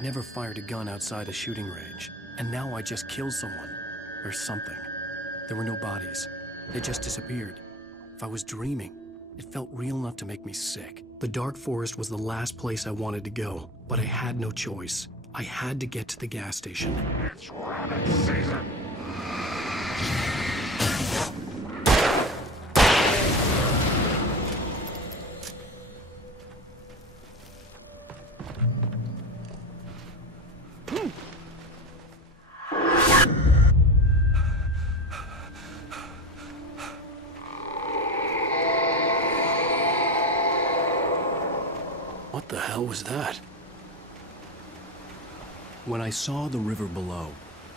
I'd never fired a gun outside a shooting range, and now I just killed someone. Or something. There were no bodies. They just disappeared. If I was dreaming, it felt real enough to make me sick. The dark forest was the last place I wanted to go, but I had no choice. I had to get to the gas station. It's rabbit season! What the hell was that? When I saw the river below,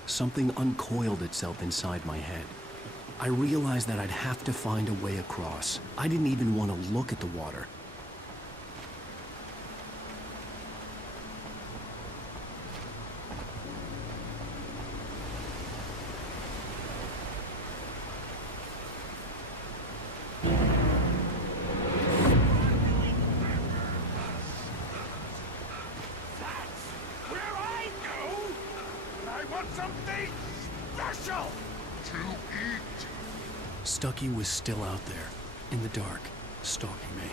something uncoiled itself inside my head. I realized that I'd have to find a way across. I didn't even want to look at the water. Something special to eat. Stucky was still out there, in the dark, stalking me.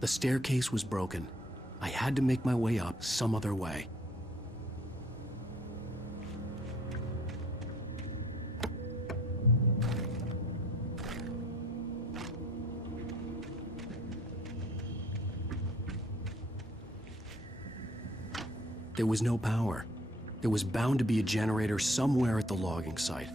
The staircase was broken. I had to make my way up some other way. There was no power. There was bound to be a generator somewhere at the logging site.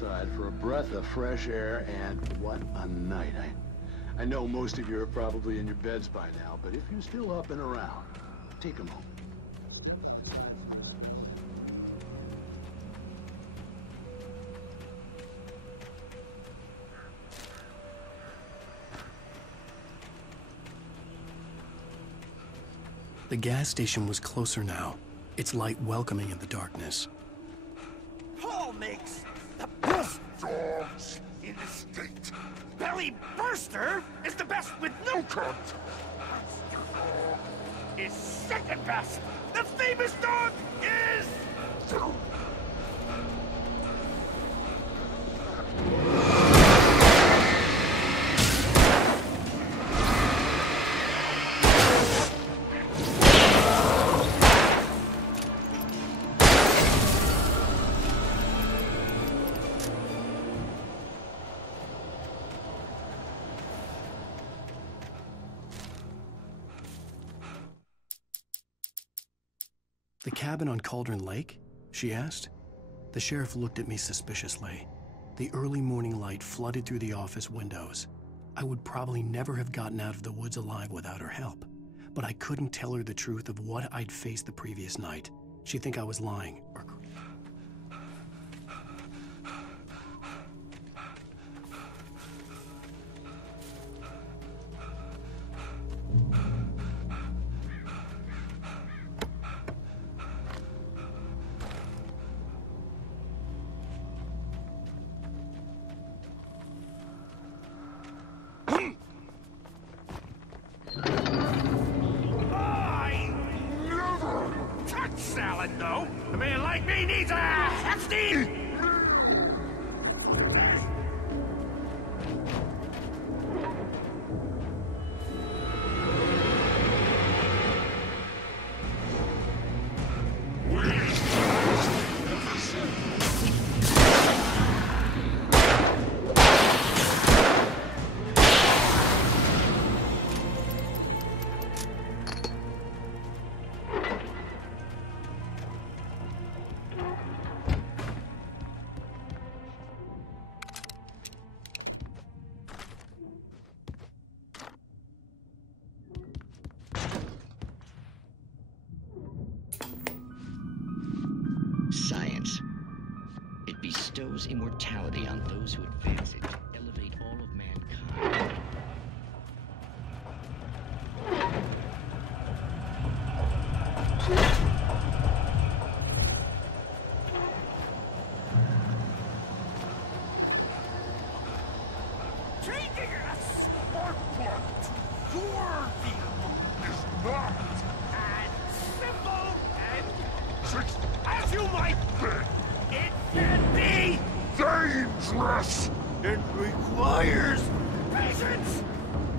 outside for a breath of fresh air, and what a night. I know most of you are probably in your beds by now, but if you're still up and around, take a moment. The gas station was closer now, its light welcoming in the darkness. Paul makes the best dogs in the state. Belly Burster is the best with no cut. Is second best. The famous dog is... The cabin on Cauldron Lake? She asked. The sheriff looked at me suspiciously. The early morning light flooded through the office windows. I would probably never have gotten out of the woods alive without her help, but I couldn't tell her the truth of what I'd faced the previous night. She'd think I was lying, or... Salad, though. A man like me needs a hefty... Science. It bestows immortality on those who advance it to elevate all of mankind. Changing a spark plug to your vehicle is not as simple and... as you might think. It can be dangerous. It requires patience.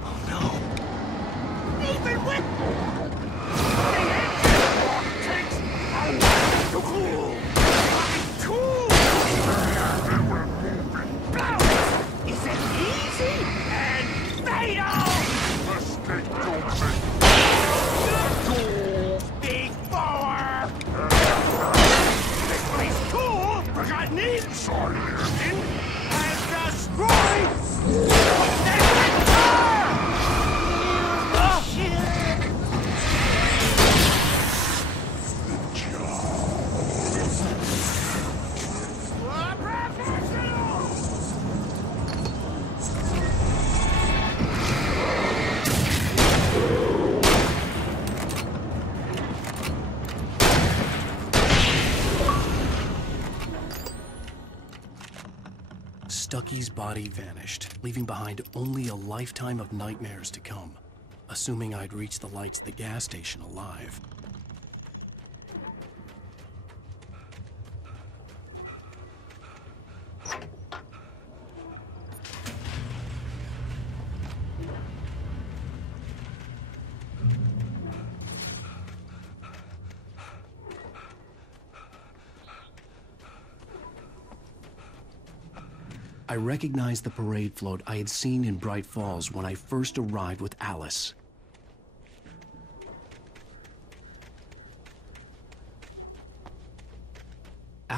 Oh no. Even with the engine takes a while to cool. Cool. Blows. Is it easy and fatal? Mistake don't make before. Forgotten inside engine has destroyed Stucky's body vanished, leaving behind only a lifetime of nightmares to come, assuming I'd reached the lights at the gas station alive. I recognized the parade float I had seen in Bright Falls when I first arrived with Alice.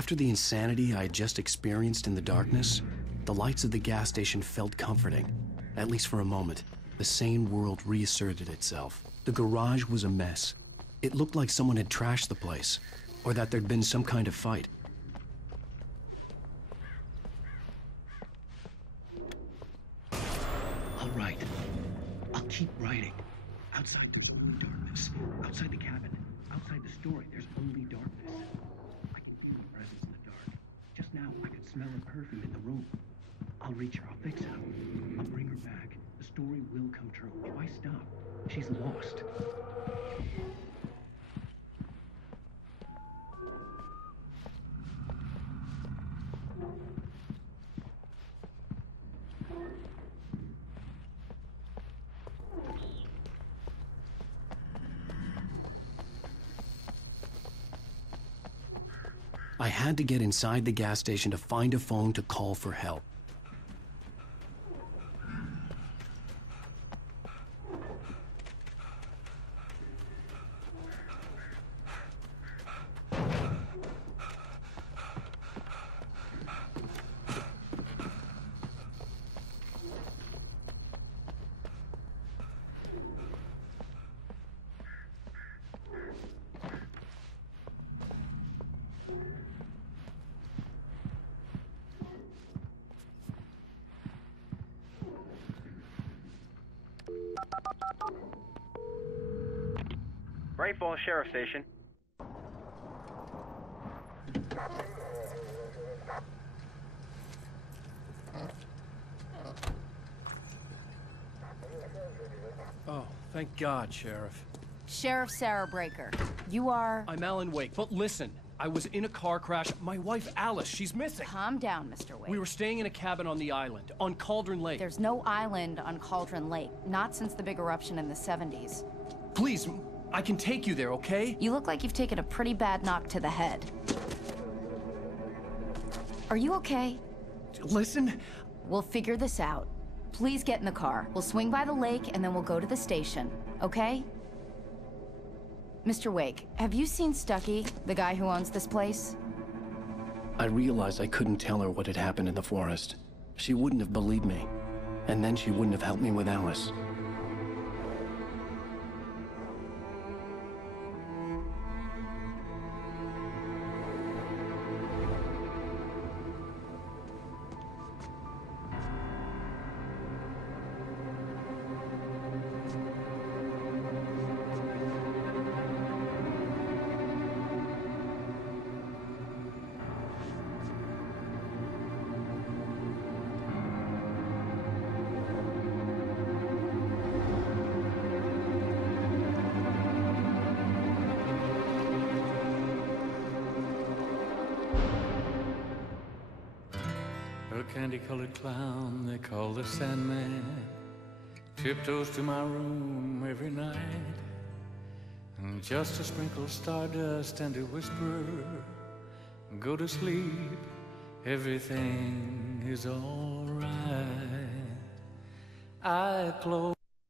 After the insanity I had just experienced in the darkness, the lights of the gas station felt comforting, at least for a moment. The sane world reasserted itself. The garage was a mess. It looked like someone had trashed the place, or that there'd been some kind of fight. I'll write. I'll keep writing. Outside, darkness. Outside the cabin. Outside the story, there's only darkness. I can feel the presence in the dark. Just now, I could smell her perfume in the room. I'll reach her. I'll fix it. I'll bring her back. The story will come true. Why stop? She's lost. I had to get inside the gas station to find a phone to call for help. Great Falls Sheriff Station. Oh, thank God, Sheriff. Sheriff Sarah Breaker. You are... I'm Alan Wake, but listen. I was in a car crash. My wife, Alice, she's missing. Calm down, Mr. Wake. We were staying in a cabin on the island, on Cauldron Lake. There's no island on Cauldron Lake. Not since the big eruption in the 70s. Please, I can take you there, okay? You look like you've taken a pretty bad knock to the head. Are you okay? Listen. We'll figure this out. Please get in the car. We'll swing by the lake and then we'll go to the station, okay? Mr. Wake, have you seen Stucky, the guy who owns this place? I realized I couldn't tell her what had happened in the forest. She wouldn't have believed me. And then she wouldn't have helped me with Alice. A candy-colored clown they call the Sandman tiptoes to my room every night, and just to sprinkle stardust and to whisper, go to sleep, everything is all right. I close